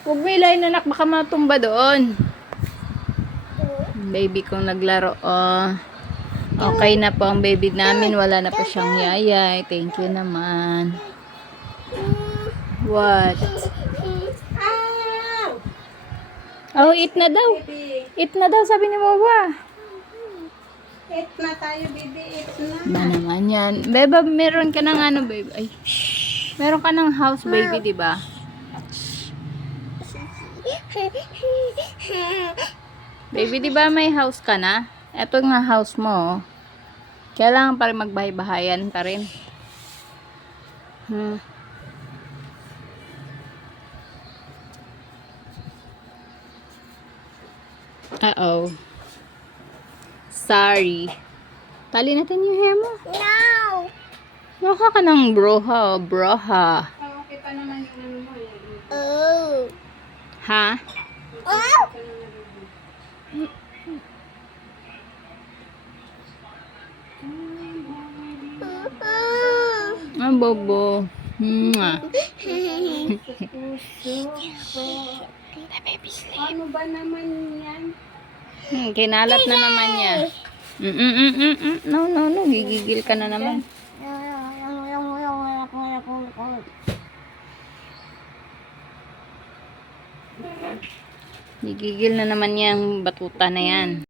Huwag mo ilayin anak, baka matumba doon. Baby kong naglaro. Oh. Okay na po ang baby namin. Wala na po siyang yayay. Thank you naman. What? Oh, eat na daw. Eat na daw, sabi ni Mama. eat na tayo, baby. Eat na. Ba naman yan. Beba, meron ka ng ano, baby? Ay, shh. Meron ka ng house, baby, di ba? Baby, di ba may house ka na? Ito nga house mo. oh. Kailangan pa rin magbahay-bahayan ka rin. Hmm. Uh-oh. Sorry. Tali natin yung hair mo. No! Mukha ka ng broha, oh, broha. Oh, kita naman yung ano mo. eh. Oh. Ha? Oh. Ah, bobo. Mwah. Ano ba naman yan? Hmm, kinalat na naman niya. Mm, mm, mm, mm. No, no, no. Gigigil ka na naman. Gigigil na naman niyang batuta na yan.